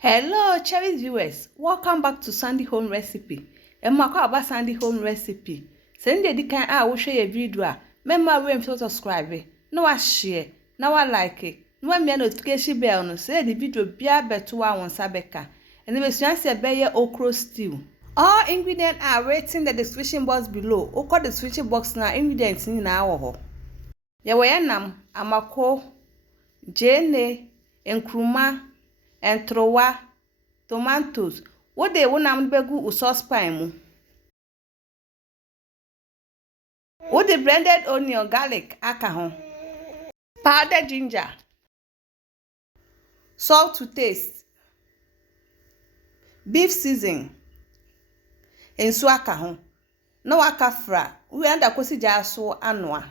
Hello, cherished viewers. Welcome back to Sandy Home Recipe. Emma about Sandy Home Recipe. Send the can I will share a video. Remember when you subscribe. No I share. Now I like it. No one notification bell no say the video be a better one sabeka. And the restaurant say bear okra stew. All ingredients are rated in the description box below. Okra the description box now ingredients in our Yawayanam, amako, jene, nkruma, entrowa, tomatoes. What they want am begu saucepan mu. What the blended onion, garlic, aka ho. Powdered ginger. Salt to taste. Beef seasoning. Ensu aka ho. No aka fra. We anda kosi jaso anoa.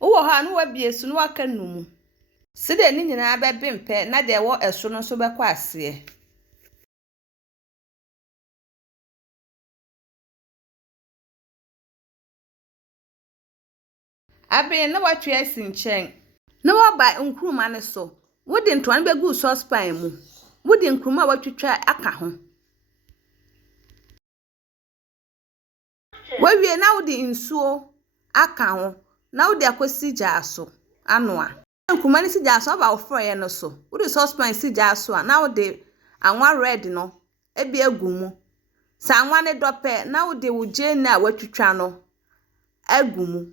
Uwo ha no wabie su no aka numu. Sede ni nyina abebe mpe na de wo eso no so bekwa ase. Abe na watwe asi nchen. Na waba nkruma ne so. Wodi ntwan begu saucepan mu. Wodi nkruma watwitwa aka ho. Wawie na wodi nsuo aka ho. Na wodi akosi jaaso anoa. Nkruma ne si jaaso ba ofroye no so. Wodi saucepan si jaaso a na wodi anwa red no ebi agumu. Sa anwa ne dope na wodi wuje na watwitwa no agumu.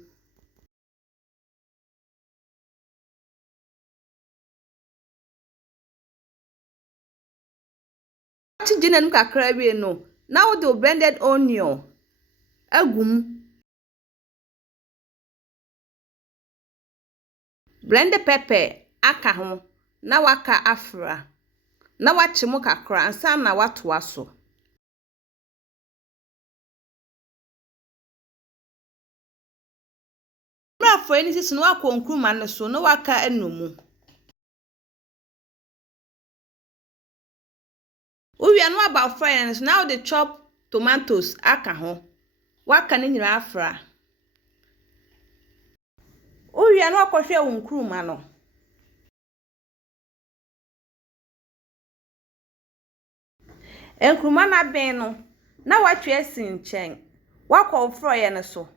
Chijine nu kakra wie no na wodi blended onion agum. Blended pepper aka ho na waka afra na wachi mu kakra ansa na wato aso. Mrafo eni sisi no wakọ nkruma ne so no waka enumu. Uwie no aba fry ne so now the chop tomatoes aka ho. Waka ne nyira afra. Uwie no akohwe nkruma no. Nkruma na ben no na watwe asi nchen. Wakọ fry ne so.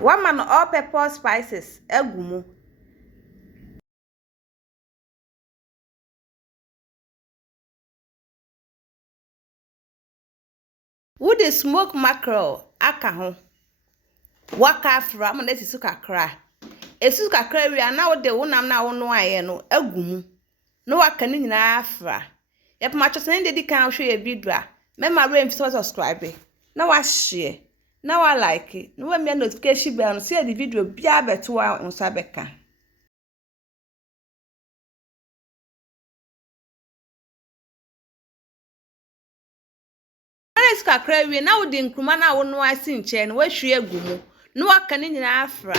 One man all pepper spices egumu. Would the smoke mackerel aka ho. Waka afra mo na sisu kakra. Esu kakra wi ana wo de wonam na wo no aye no agumu. No waka ni nyina afra. Yep ma chosen de di kan hwe ye video a. Mema re mfi subscribe. Na wa share. Na wa like. No wa me notification bell no see the video bia beto wa nsa beka. Esu kakra wi na wo de nkruma na wo no asi nche no wa hwe agumu. No waka ni nyina afra.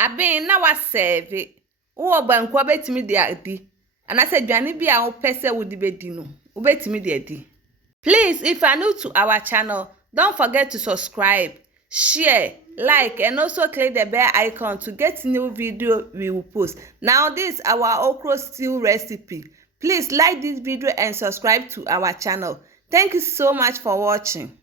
Aben na wa serve wo banku betimi de adi anase dwane bia wo pese wo di bedi no wo betimi de adi. Please, if you are new to our channel, don't forget to subscribe, share, like, and also click the bell icon to get new video we will post. Now this is our okra stew recipe. Please like this video and subscribe to our channel. Thank you so much for watching.